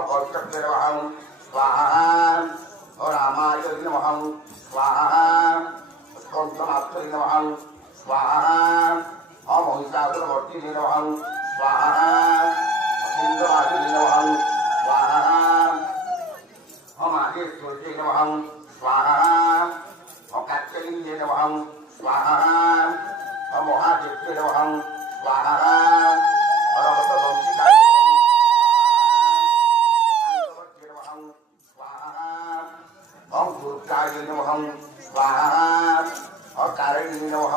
अपौष्टभ्य नमः स्वाहा रामाय नमः स्वाहा स्कंदमात्रे नमः स्वाहा महिषासुरमर्दिने नमः स्वाहा सिंहवासिने नमः स्वाहा माहेश्वरी नमः स्वाहा कात्यायनी नमः स्वाहा महादेव्ये नमः स्वाहा रमतवंशिकाय नमः स्वाहा दुर्गाय नमः स्वाहा कारिणी नमः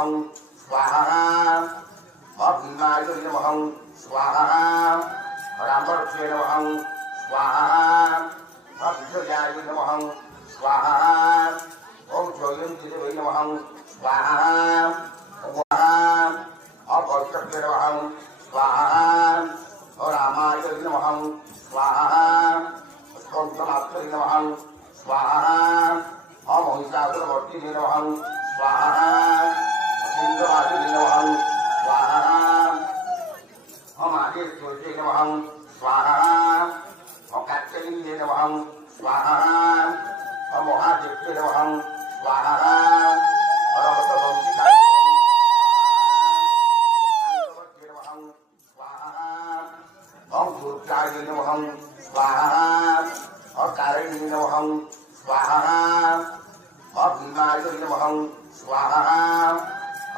स्वाहा भीमाय नमः स्वाहा रामर्षे नमः स्वाहा विजयाय नमः स्वाहा ओम जयंती देवी नमः स्वाहा अपौष्टभ्य नमः स्वाहा रामाय नमः स्वाहा स्कंदमात्रे नमः स्वाहा महिषासुरमर्दिने नमः स्वाहा सिंहवासिने नमः स्वाहा माहेश्वरी नमः स्वाहा कात्यायनी नमः स्वाहा महादेव्ये नमः स्वाहा रमतवंशिकाय नमः स्वाहा दुर्गाय नमः स्वाहा कारिणी नमः स्वाहा भीमाय नमः स्वाहा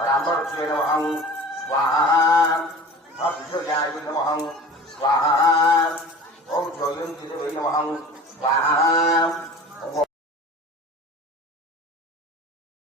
रामर्षे नमः स्वाहा विजयाय नमः स्वाहा ओम जयंती देवी नमः स्वाहा